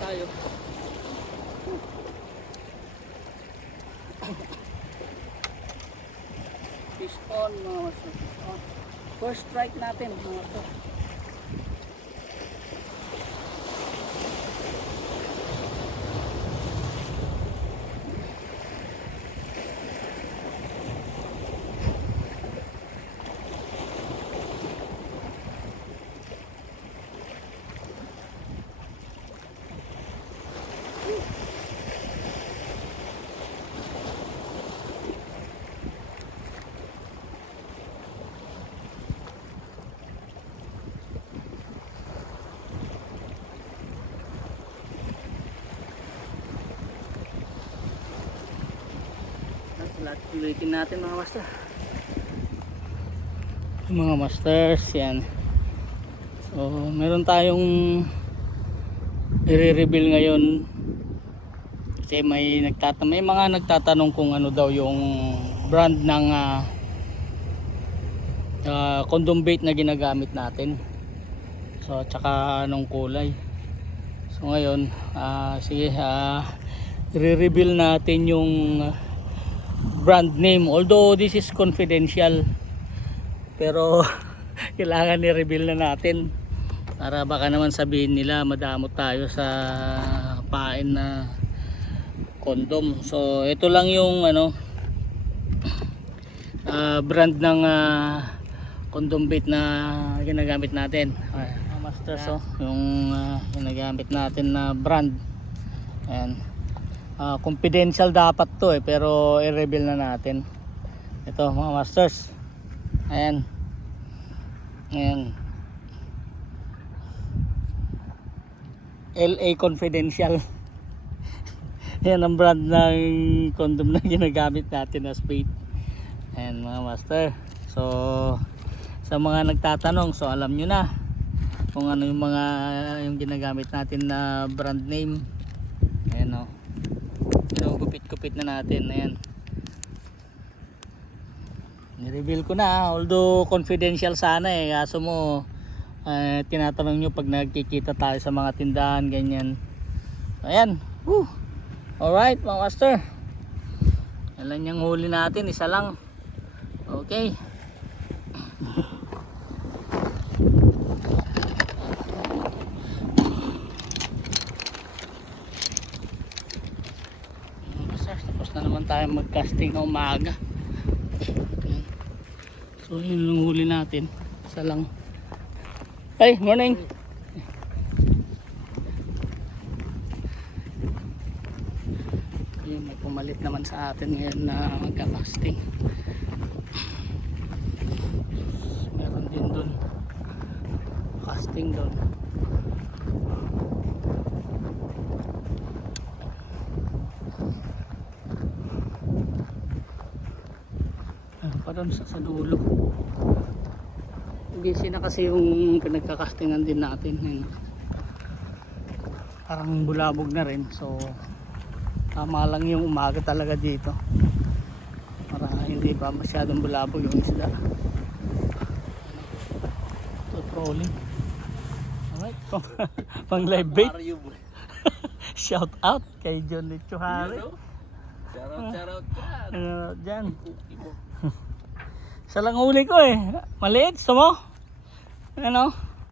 tayo. Fish on mga master, fish on. First strike natin mga master. Ulitin natin mga master. Mga masters yan. So meron tayong i-reveal ngayon kasi may mga nagtatanong kung ano daw yung brand ng condom bait na ginagamit natin. So tsaka anong kulay. So ngayon sige, i-reveal natin yung brand name, although this is confidential, pero kailangan i-reveal na natin para baka naman sabihin nila madamot tayo sa pain na condom. So ito lang yung brand ng condom bait na ginagamit natin. Master, so yung ginagamit natin na brand, ayan. Confidential dapat to pero i-reveal na natin. Ito mga masters, ayan, ayan, LA Confidential. Yan ang brand ng condom na ginagamit natin as bait. Ayan mga master. So sa mga nagtatanong, so alam nyo na kung ano yung ginagamit natin na brand name. Ayan gupit-gupit na natin. Ayan, ni-reveal ko na, although confidential sana kaso mo tinatanong nyo pag nagkikita tayo sa mga tindahan ganyan. Ayan. Alright mga master, alam yung huli natin, isa lang. Okay. Na naman tayo mag-casting na umaga. So yun yung huli natin, isa lang. Hey, morning. Yun, may pumalit naman sa atin ngayon na mag-casting. Meron din dun casting dun. Pa doon sa dulo. Busy na kasi yung pinagkakastingan din natin. Ayun. Parang bulabog na rin, so tama lang yung umaga talaga dito para hindi pa masyadong bulabog yung isda. Ito trolling. Alright, pang live bait. Shout out kay John Lechuhari. Shout out dyan. Isa lang huli ko maliit, gusto mo? Ano?